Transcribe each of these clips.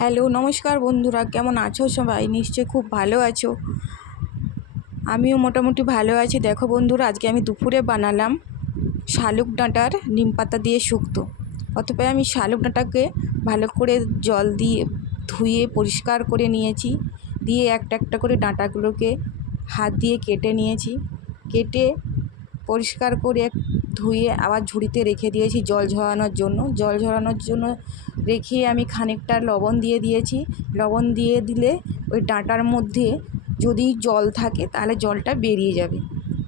Hello, নমস্কার বন্ধুরা, কেমন আছো সবাই? নিশ্চয়ই খুব ভালো আছো। আমিও মোটামুটি ভালো আছি। দেখো বন্ধুরা, আজকে আমি দুপুরে বানালাম শালুক ডাঁটার নিম পাতা দিয়ে শুক্তো। প্রথমে আমি শালুক ডাঁটাকে ভালো করে জল দিয়ে ধুয়ে পরিষ্কার করে নিয়েছি। দিয়ে একটা একটা করে ডাঁটাগুলোকে হাত দিয়ে কেটে নিয়েছি। কেটে পরিষ্কার করে ধুয়ে আবার ঝুড়িতে রেখে দিয়েছি জল ঝরানোর জন্য। জল ঝরানোর জন্য রেখে আমি খানিকটা লবণ দিয়ে দিয়েছি। লবণ দিয়ে দিলে ওই ডাঁটার মধ্যে যদি জল থাকে তাহলে জলটা বেরিয়ে যাবে।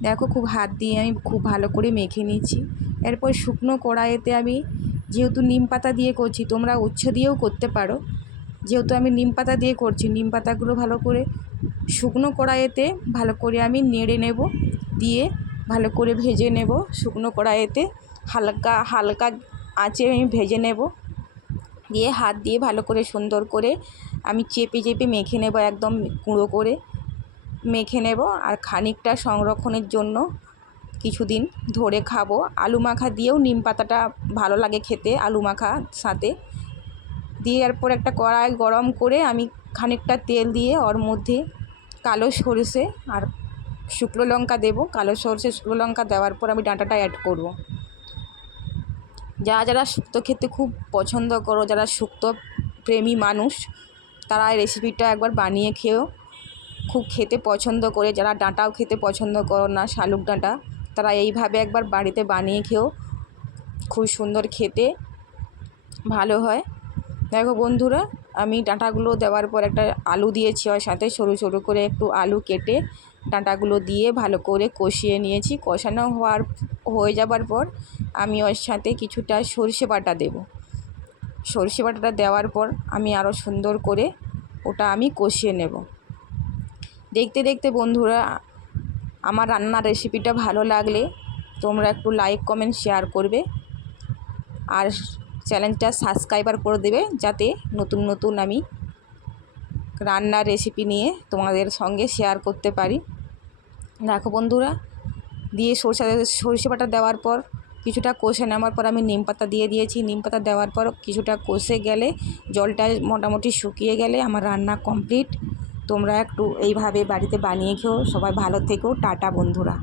দেখো, খুব হাত দিয়ে আমি খুব ভালো করে মেখে নিচ্ছি। এরপর শুকনো কড়াইতে আমি, যেহেতু নিম পাতা দিয়ে করছি, তোমরা উচ্ছে দিয়েও করতে পারো। যেহেতু আমি নিম পাতা দিয়ে করছি, নিম পাতাগুলো ভালো করে শুকনো কড়াইতে ভালো করে আমি নেড়ে নেব। দিয়ে ভালো করে ভেজে নেব। শুকনো কড়াইতে হালকা হালকা আঁচে আমি ভেজে নেব। দিয়ে হাত দিয়ে ভালো করে সুন্দর করে আমি চেপে চেপে মেখে নেব, একদম গুঁড়ো করে মেখে নেব। আর খানিকটা সংরক্ষণের জন্য কিছুদিন ধরে খাবো। আলু মাখা দিয়েও নিম পাতাটা ভালো লাগে খেতে, আলু মাখা সাথে দিয়ে। এরপর একটা কড়াই গরম করে আমি খানিকটা তেল দিয়ে ওর মধ্যে কালো সরষে আর শুকনো লঙ্কা দেবো। কালো সরষে শুকনো লঙ্কা দেওয়ার পর আমি ডাঁটাটা অ্যাড করব। যারা শুক্তো খেতে খুব পছন্দ করো, যারা শুক্তো প্রেমী মানুষ, তারা এই রেসিপিটা একবার বানিয়ে খেয়েও খুব খেতে পছন্দ করে। যারা ডাঁটাও খেতে পছন্দ করো না, শালুক ডাঁটা, তারা এইভাবে একবার বাড়িতে বানিয়ে খেয়েও খুব সুন্দর খেতে ভালো হয়। দেখো বন্ধুরা, আমি ডাঁটাগুলো দেওয়ার পর একটা আলু দিয়েছি, ওর সাথে সরু সরু করে একটু আলু কেটে ডাঁটাগুলো দিয়ে ভালো করে কষিয়ে নিয়েছি। কষানো হয়ে যাবার পর আমি ওর সাথে কিছুটা সরষে বাটা দেব। সরষে বাটাটা দেওয়ার পর আমি আরও সুন্দর করে ওটা আমি কষিয়ে নেব। দেখতে দেখতে বন্ধুরা, আমার রান্নার রেসিপিটা ভালো লাগলে তোমরা একটু লাইক কমেন্ট শেয়ার করবে। আর চ্যানেলটা সাবস্ক্রাইবার করে দেবে, যাতে নতুন নতুন আমি রান্নার রেসিপি নিয়ে তোমাদের সঙ্গে শেয়ার করতে পারি। দেখো বন্ধুরা, দিয়ে সরষে বাটা দেওয়ার পর কিছুটা কষে নেওয়ার পর আমি নিম পাতা দিয়ে দিয়েছি। নিম পাতা দেওয়ার পর কিছুটা কষে গেলে, জলটা মোটামুটি শুকিয়ে গেলে আমার রান্না কমপ্লিট। তোমরা একটু এইভাবে বাড়িতে বানিয়ে খেও। সবাই ভালো থেকো। টাটা বন্ধুরা।